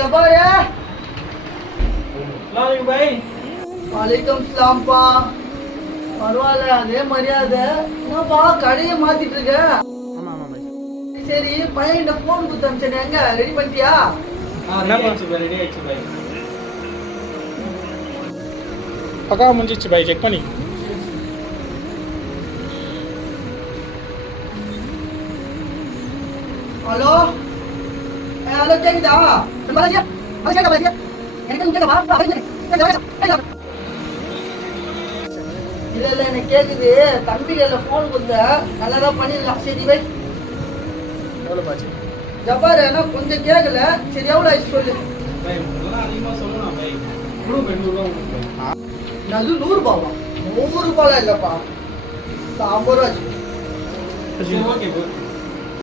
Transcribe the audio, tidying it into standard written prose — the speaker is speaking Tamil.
जब्बार है। भाई वालेकुम सलाम पा பரவாயில்ல அதே மரியாதை என்னப்பா கடையை மாத்திட்டு இருக்க ஆமா ஆமா பாய் சரி பையன் இந்த போன் குத்து அமிச்சேன் எங்க ரெடி பண்ணிட்டியா ரெடி ஆயிடுச்சு பாய் பக்கா முடிஞ்சிச்சு பாய் செக் பண்ணி ஹலோ ஹலோ கேக்குதா மலேசியா மலேசியா மலேசியா எனக்கு கேட்கவா இல்ல இல்ல எனக்கு கேக்குது தம்பிகள போன் கொடுத்த நல்லதா பண்ணிடலாம் சரி வை எவ்வளவு பாச்சு ஜப்பார் என்ன கொஞ்சம் கேட்கல சரி எவ்வளவு ஆயிடுச்சு சொல்லு பாய் இதெல்லாம் அதிகமா சொல்லலாம் பாய் முழு 200 ரூபாய் உங்களுக்கு அது 100 ரூபாவா 100 ரூபாய் இல்லப்பா 50 ரூபாய் சரி ஓகே